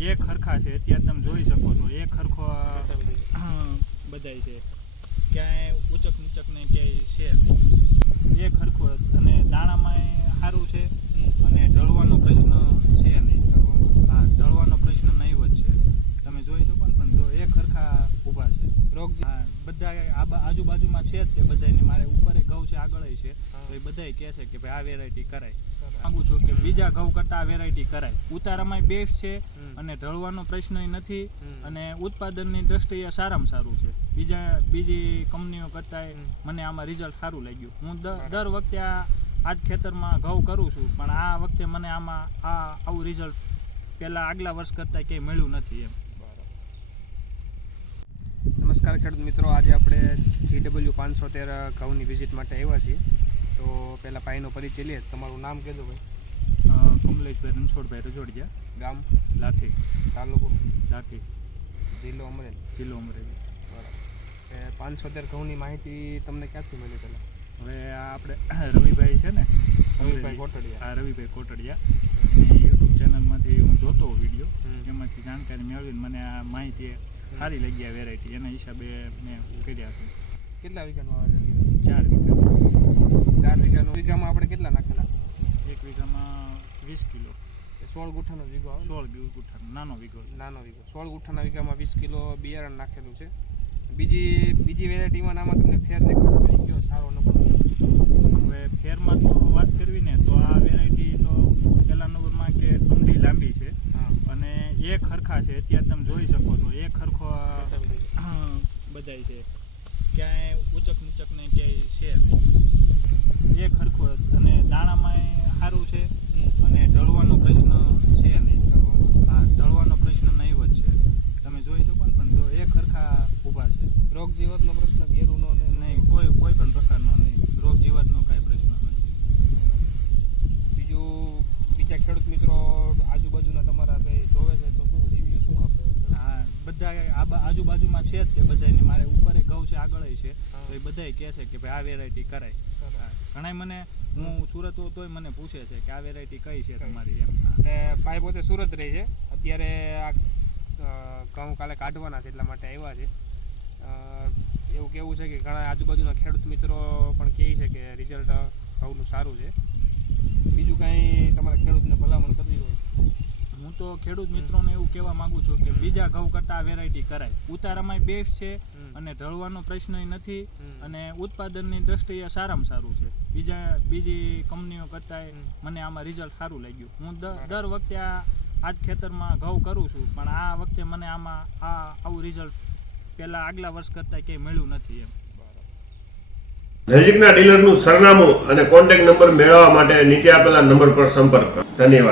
એક ખરખા છે. અત્યારે તમે જોઈ શકો છો એક ખરખો બધાય છે, ક્યાંય ઉચક નીચક ને ક્યાંય છે નહીં. એક ખરખો અને દાણામાં સારું છે અને ઢળવાનો પ્રશ્ન છે નહીં. હા, ઢળવાનો પ્રશ્ન નહીવત છે. તમે જોઈ શકો ને, પણ જો એક ખરખા ઊભા છે. રોગ બધા આજુબાજુમાં છે જ તે બધાને. મારે ઉપર ઘઉં છે, આગળ છે, તો એ બધાય કહે છે કે ભાઈ આ વેરાયટી કરાય. માંગુ છું કે બીજા ઘઉં કરતાં આ વેરાયટી કરાય. ઉતારામાં બેસ્ટ છે અને ઢળવાનો પ્રશ્ન નથી અને ઉત્પાદનની દ્રષ્ટિએ સારામાં સારું છે. બીજી કંપનીઓ કરતાં મને આમાં રિઝલ્ટ સારું લાગ્યું. હું દર વખતે આ જ ખેતરમાં ઘઉં કરું છું, પણ આ વખતે મને આમાં આવું રિઝલ્ટ પહેલાં આગલા વર્ષ કરતાં ક્યાંય મળ્યું નથી એમ. નમસ્કાર ખેડૂત મિત્રો, આજે આપણે GW513 ઘઉંની વિઝિટ માટે આવ્યા છીએ. તો પહેલાં ભાઈનો પરિચય લઈએ. તમારું નામ કહેજો ભાઈ. કમલેશભાઈ રણછોડભાઈ રજોડિયા, ગામ લાઠી, તાલુકો લાઠી, જિલ્લો અમરેલી. જિલ્લો અમરેલી. બરાબર. 513 ઘઉંની માહિતી તમને ક્યાંથી મળી પહેલાં? હવે આ આપણે રવિભાઈ છે ને, રવિભાઈ કોટડિયા. હા, રવિભાઈ કોટડિયા, એની યુટ્યુબ ચેનલમાંથી હું જોતો વિડીયો, એમાંથી જાણકારી મેળવીને મને આ માહિતી સારી લાગી. આ વેરાયટી એના હિસાબે મેં કર્યા છે. કેટલા વીઘાનું વાવેતર કર્યું? 4 વીઘા. 4 વીઘાનું. વીઘામાં આપણે કેટલા નાખેલા? 1 વીઘામાં 20 કિલો. 16 ગુઠ્ઠાનો વીઘો આવે? 16 ગુઠ્ઠાનો નાનો વીઘો. 16 ગુઠ્ઠાના વીઘામાં 20 કિલો બિયારણ નાખેલું છે. બીજી વેરાયટીમાં આમાં તમને ફેર દેખાતો કયો સારો નંબર? હવે ફેરમાં તો વાત કરવી ને તો આ વેરાયટી તો પહેલા નંબરમાં કે ઠંડી લાંબી છે અને એક ખરખા છે. અત્યારે તમે જોઈ શકો છો એક ખરખો બધાય છે, ક્યાંય ઉચક નીચક ને ક્યાંય છે નહીં. એક ખરખો અને દાણામાં સારું છે અને ઢળવાનો પ્રશ્ન છે નહીં. હા, ઢળવાનો પ્રશ્ન નહીવત છે. તમે જોઈ શકો ને, પણ જો એક ખરખા ઊભા છે. રોગ જીવતનો પ્રશ્ન ઘેરુનો નહીં, કોઈ પણ પ્રકારનો નહીં. રોગ જીવતનો કાંઈ પ્રશ્ન નથી. બીજા ખેડૂત મિત્રો આજુબાજુના તમારા કંઈ જોવે છે તો શું રિવ્યુ શું આપે? હા, બધા આજુબાજુમાં છે જ તે બધાને. મારે ઉપર ઘઉં છે, આગળ છે, તો એ બધાય કહે છે કે ભાઈ આ વેરાયટી કરાય. ઘણાય મને, હું સુરત હોઉં તોય મને પૂછે છે કે આ વેરાયટી કઈ છે તમારી એમ. ભાઈ પોતે સુરત રહે છે. અત્યારે આ ઘઉં કાલે કાઢવાના છે એટલા માટે આવ્યા છે. એવું કેવું છે કે ઘણા આજુબાજુના ખેડૂત મિત્રો પણ કહે છે કે રિઝલ્ટ ઘઉંનું સારું છે. બીજું કાંઈ તમારા ખેડૂતને ભલામણ કરવી હોય? હું તો ખેડૂત મિત્રોને એવું કહેવા માંગુ છું કે બીજા ઘઉં કરતાં આ વેરાયટી કરાય. ઉતારામાં બેસ્ટ છે અને ઢળવાનો પ્રશ્ન નથી અને ઉત્પાદનની દ્રષ્ટિએ સારામાં સારું છે. બીજી કંપનીઓ કરતાં મને આમાં રિઝલ્ટ સારું લાગ્યું. હું દર વખતે આ જ ખેતરમાં ઘઉં કરું છું, પણ આ વખતે મને આમાં આવું રિઝલ્ટ પહેલાં આગલા વર્ષ કરતાં ક્યાંય મળ્યું નથી એમ. નજીકના ડીલરનું સરનામું અને કોન્ટેક્ટ નંબર મેળવવા માટે નીચે આપેલા નંબર પર સંપર્ક કરો. ધન્યવાદ.